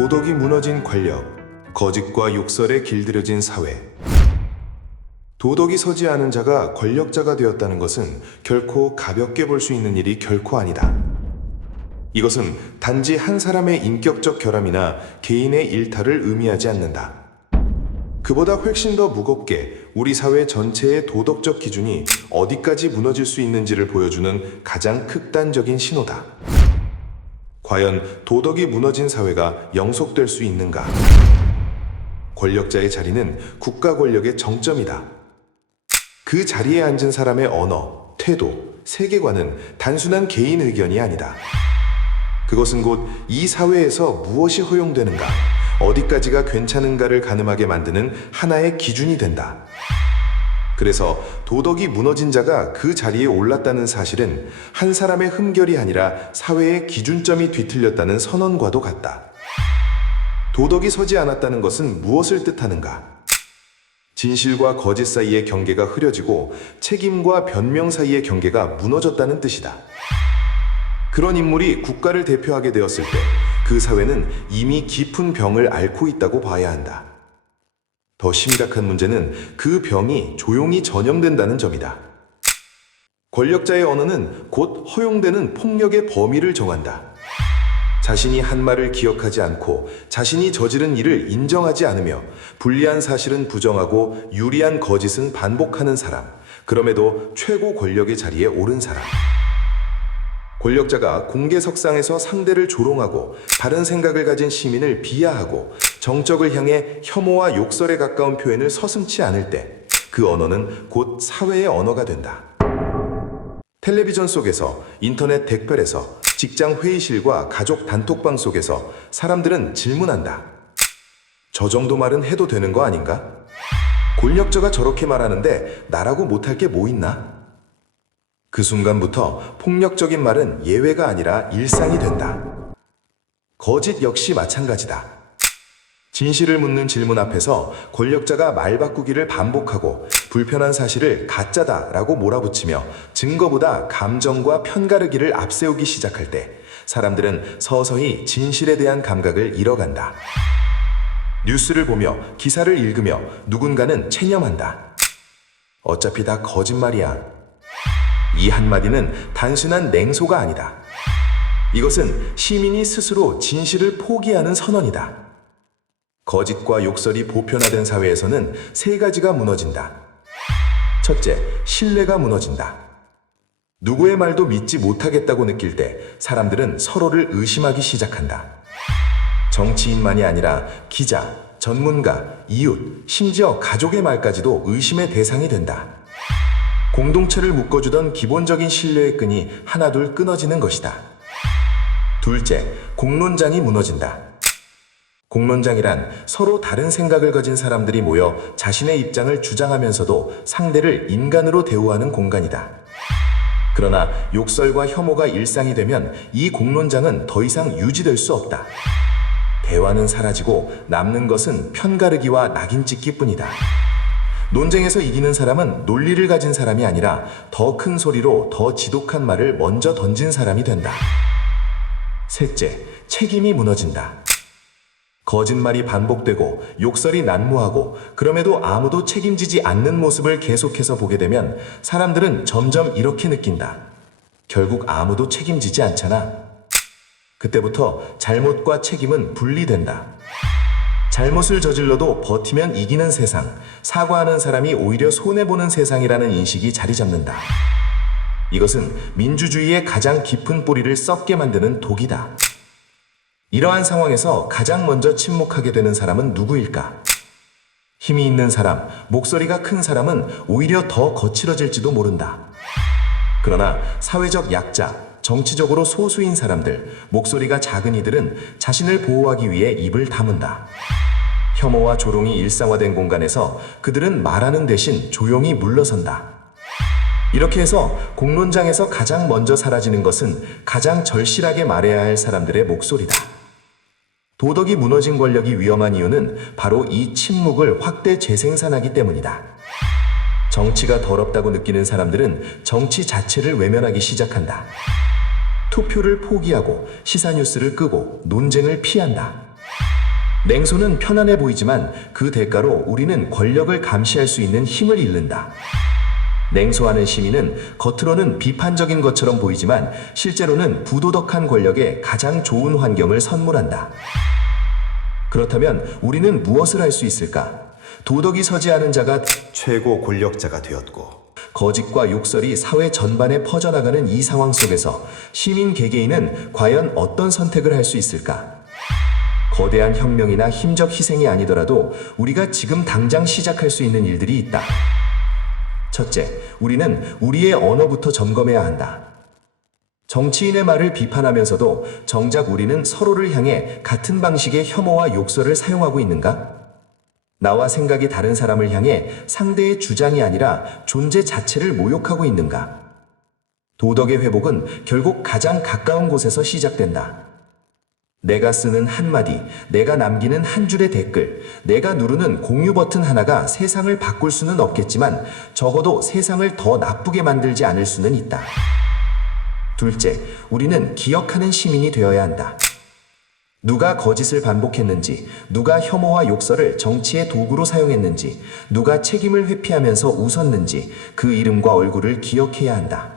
도덕이 무너진 권력, 거짓과 욕설에 길들여진 사회. 도덕이 서지 않은 자가 권력자가 되었다는 것은 결코 가볍게 볼 수 있는 일이 결코 아니다. 이것은 단지 한 사람의 인격적 결함이나 개인의 일탈을 의미하지 않는다. 그보다 훨씬 더 무겁게 우리 사회 전체의 도덕적 기준이 어디까지 무너질 수 있는지를 보여주는 가장 극단적인 신호다. 과연 도덕이 무너진 사회가 영속될 수 있는가? 권력자의 자리는 국가 권력의 정점이다. 그 자리에 앉은 사람의 언어, 태도, 세계관은 단순한 개인 의견이 아니다. 그것은 곧 이 사회에서 무엇이 허용되는가, 어디까지가 괜찮은가를 가늠하게 만드는 하나의 기준이 된다. 그래서 도덕이 무너진 자가 그 자리에 올랐다는 사실은 한 사람의 흠결이 아니라 사회의 기준점이 뒤틀렸다는 선언과도 같다. 도덕이 서지 않았다는 것은 무엇을 뜻하는가? 진실과 거짓 사이의 경계가 흐려지고 책임과 변명 사이의 경계가 무너졌다는 뜻이다. 그런 인물이 국가를 대표하게 되었을 때 그 사회는 이미 깊은 병을 앓고 있다고 봐야 한다. 더 심각한 문제는 그 병이 조용히 전염된다는 점이다. 권력자의 언어는 곧 허용되는 폭력의 범위를 정한다. 자신이 한 말을 기억하지 않고 자신이 저지른 일을 인정하지 않으며 불리한 사실은 부정하고 유리한 거짓은 반복하는 사람, 그럼에도 최고 권력의 자리에 오른 사람. 권력자가 공개석상에서 상대를 조롱하고 다른 생각을 가진 시민을 비하하고 정적을 향해 혐오와 욕설에 가까운 표현을 서슴지 않을 때 그 언어는 곧 사회의 언어가 된다. 텔레비전 속에서, 인터넷 댓글에서, 직장 회의실과 가족 단톡방 속에서 사람들은 질문한다. 저 정도 말은 해도 되는 거 아닌가? 권력자가 저렇게 말하는데 나라고 못할 게 뭐 있나? 그 순간부터 폭력적인 말은 예외가 아니라 일상이 된다. 거짓 역시 마찬가지다. 진실을 묻는 질문 앞에서 권력자가 말 바꾸기를 반복하고 불편한 사실을 가짜다라고 몰아붙이며 증거보다 감정과 편가르기를 앞세우기 시작할 때 사람들은 서서히 진실에 대한 감각을 잃어간다. 뉴스를 보며 기사를 읽으며 누군가는 체념한다. 어차피 다 거짓말이야. 이 한마디는 단순한 냉소가 아니다. 이것은 시민이 스스로 진실을 포기하는 선언이다. 거짓과 욕설이 보편화된 사회에서는 세 가지가 무너진다. 첫째, 신뢰가 무너진다. 누구의 말도 믿지 못하겠다고 느낄 때 사람들은 서로를 의심하기 시작한다. 정치인만이 아니라 기자, 전문가, 이웃, 심지어 가족의 말까지도 의심의 대상이 된다. 공동체를 묶어주던 기본적인 신뢰의 끈이 하나둘 끊어지는 것이다. 둘째, 공론장이 무너진다. 공론장이란 서로 다른 생각을 가진 사람들이 모여 자신의 입장을 주장하면서도 상대를 인간으로 대우하는 공간이다. 그러나 욕설과 혐오가 일상이 되면 이 공론장은 더 이상 유지될 수 없다. 대화는 사라지고 남는 것은 편가르기와 낙인 찍기뿐이다. 논쟁에서 이기는 사람은 논리를 가진 사람이 아니라 더 큰 소리로 더 지독한 말을 먼저 던진 사람이 된다. 셋째, 책임이 무너진다. 거짓말이 반복되고 욕설이 난무하고 그럼에도 아무도 책임지지 않는 모습을 계속해서 보게 되면 사람들은 점점 이렇게 느낀다. 결국 아무도 책임지지 않잖아. 그때부터 잘못과 책임은 분리된다. 잘못을 저질러도 버티면 이기는 세상, 사과하는 사람이 오히려 손해보는 세상이라는 인식이 자리 잡는다. 이것은 민주주의의 가장 깊은 뿌리를 썩게 만드는 독이다. 이러한 상황에서 가장 먼저 침묵하게 되는 사람은 누구일까? 힘이 있는 사람, 목소리가 큰 사람은 오히려 더 거칠어질지도 모른다. 그러나 사회적 약자, 정치적으로 소수인 사람들, 목소리가 작은 이들은 자신을 보호하기 위해 입을 다문다. 혐오와 조롱이 일상화된 공간에서 그들은 말하는 대신 조용히 물러선다. 이렇게 해서 공론장에서 가장 먼저 사라지는 것은 가장 절실하게 말해야 할 사람들의 목소리다. 도덕이 무너진 권력이 위험한 이유는 바로 이 침묵을 확대 재생산하기 때문이다. 정치가 더럽다고 느끼는 사람들은 정치 자체를 외면하기 시작한다. 투표를 포기하고 시사뉴스를 끄고 논쟁을 피한다. 냉소는 편안해 보이지만 그 대가로 우리는 권력을 감시할 수 있는 힘을 잃는다. 냉소하는 시민은 겉으로는 비판적인 것처럼 보이지만 실제로는 부도덕한 권력에 가장 좋은 환경을 선물한다. 그렇다면 우리는 무엇을 할 수 있을까? 도덕이 서지 않은 자가 최고 권력자가 되었고 거짓과 욕설이 사회 전반에 퍼져나가는 이 상황 속에서 시민 개개인은 과연 어떤 선택을 할 수 있을까? 거대한 혁명이나 힘적 희생이 아니더라도 우리가 지금 당장 시작할 수 있는 일들이 있다. 첫째, 우리는 우리의 언어부터 점검해야 한다. 정치인의 말을 비판하면서도 정작 우리는 서로를 향해 같은 방식의 혐오와 욕설을 사용하고 있는가? 나와 생각이 다른 사람을 향해 상대의 주장이 아니라 존재 자체를 모욕하고 있는가? 도덕의 회복은 결국 가장 가까운 곳에서 시작된다. 내가 쓰는 한마디, 내가 남기는 한 줄의 댓글, 내가 누르는 공유 버튼 하나가 세상을 바꿀 수는 없겠지만 적어도 세상을 더 나쁘게 만들지 않을 수는 있다. 둘째, 우리는 기억하는 시민이 되어야 한다. 누가 거짓을 반복했는지, 누가 혐오와 욕설을 정치의 도구로 사용했는지, 누가 책임을 회피하면서 웃었는지 그 이름과 얼굴을 기억해야 한다.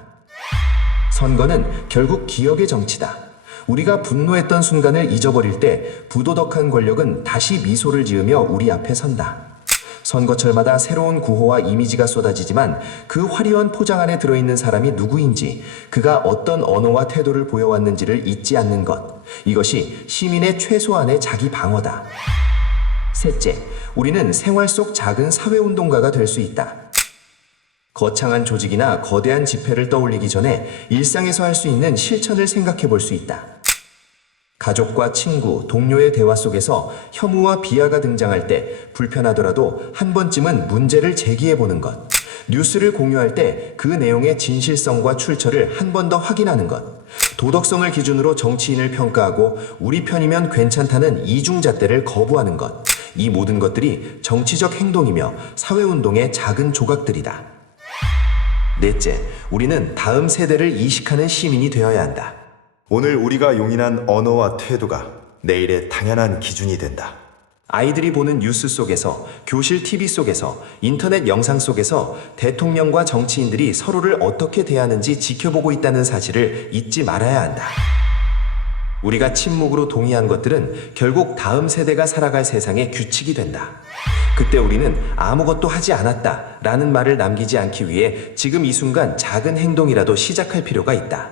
선거는 결국 기억의 정치다. 우리가 분노했던 순간을 잊어버릴 때 부도덕한 권력은 다시 미소를 지으며 우리 앞에 선다. 선거철마다 새로운 구호와 이미지가 쏟아지지만 그 화려한 포장 안에 들어있는 사람이 누구인지, 그가 어떤 언어와 태도를 보여왔는지를 잊지 않는 것. 이것이 시민의 최소한의 자기 방어다. 셋째, 우리는 생활 속 작은 사회운동가가 될 수 있다. 거창한 조직이나 거대한 집회를 떠올리기 전에 일상에서 할 수 있는 실천을 생각해 볼 수 있다. 가족과 친구, 동료의 대화 속에서 혐오와 비하가 등장할 때 불편하더라도 한 번쯤은 문제를 제기해 보는 것. 뉴스를 공유할 때 그 내용의 진실성과 출처를 한 번 더 확인하는 것. 도덕성을 기준으로 정치인을 평가하고 우리 편이면 괜찮다는 이중잣대를 거부하는 것. 이 모든 것들이 정치적 행동이며 사회운동의 작은 조각들이다. 넷째, 우리는 다음 세대를 이식하는 시민이 되어야 한다. 오늘 우리가 용인한 언어와 태도가 내일의 당연한 기준이 된다. 아이들이 보는 뉴스 속에서, 교실 TV 속에서, 인터넷 영상 속에서 대통령과 정치인들이 서로를 어떻게 대하는지 지켜보고 있다는 사실을 잊지 말아야 한다. 우리가 침묵으로 동의한 것들은 결국 다음 세대가 살아갈 세상의 규칙이 된다. 그때 우리는 아무것도 하지 않았다 라는 말을 남기지 않기 위해 지금 이 순간 작은 행동이라도 시작할 필요가 있다.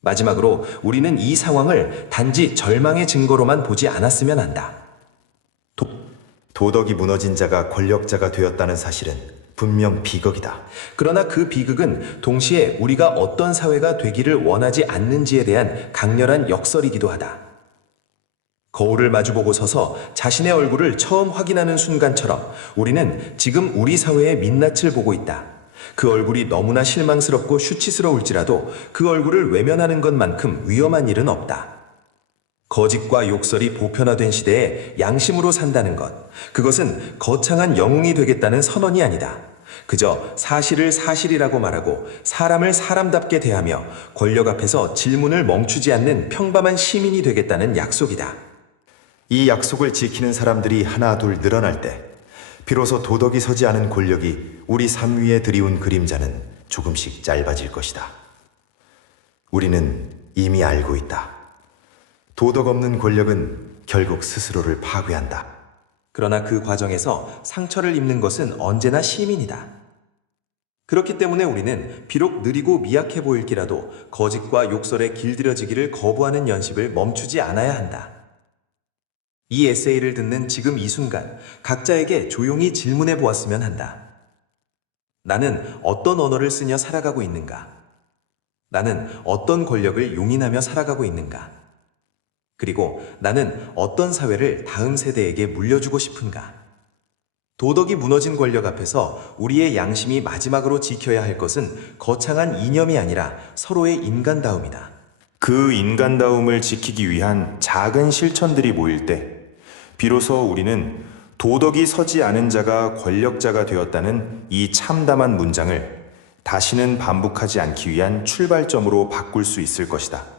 마지막으로 우리는 이 상황을 단지 절망의 증거로만 보지 않았으면 한다. 도덕이 무너진 자가 권력자가 되었다는 사실은 분명 비극이다. 그러나 그 비극은 동시에 우리가 어떤 사회가 되기를 원하지 않는지에 대한 강렬한 역설이기도 하다. 거울을 마주보고 서서 자신의 얼굴을 처음 확인하는 순간처럼 우리는 지금 우리 사회의 민낯을 보고 있다. 그 얼굴이 너무나 실망스럽고 수치스러울지라도 그 얼굴을 외면하는 것만큼 위험한 일은 없다. 거짓과 욕설이 보편화된 시대에 양심으로 산다는 것, 그것은 거창한 영웅이 되겠다는 선언이 아니다. 그저 사실을 사실이라고 말하고 사람을 사람답게 대하며 권력 앞에서 질문을 멈추지 않는 평범한 시민이 되겠다는 약속이다. 이 약속을 지키는 사람들이 하나 둘 늘어날 때 비로소 도덕이 서지 않은 권력이 우리 삶 위에 드리운 그림자는 조금씩 짧아질 것이다. 우리는 이미 알고 있다. 도덕 없는 권력은 결국 스스로를 파괴한다. 그러나 그 과정에서 상처를 입는 것은 언제나 시민이다. 그렇기 때문에 우리는 비록 느리고 미약해 보일지라도 거짓과 욕설에 길들여지기를 거부하는 연습을 멈추지 않아야 한다. 이 에세이를 듣는 지금 이 순간 각자에게 조용히 질문해 보았으면 한다. 나는 어떤 언어를 쓰며 살아가고 있는가? 나는 어떤 권력을 용인하며 살아가고 있는가? 그리고 나는 어떤 사회를 다음 세대에게 물려주고 싶은가? 도덕이 무너진 권력 앞에서 우리의 양심이 마지막으로 지켜야 할 것은 거창한 이념이 아니라 서로의 인간다움이다. 그 인간다움을 지키기 위한 작은 실천들이 모일 때 비로소 우리는 도덕이 서지 않은 자가 권력자가 되었다는 이 참담한 문장을 다시는 반복하지 않기 위한 출발점으로 바꿀 수 있을 것이다.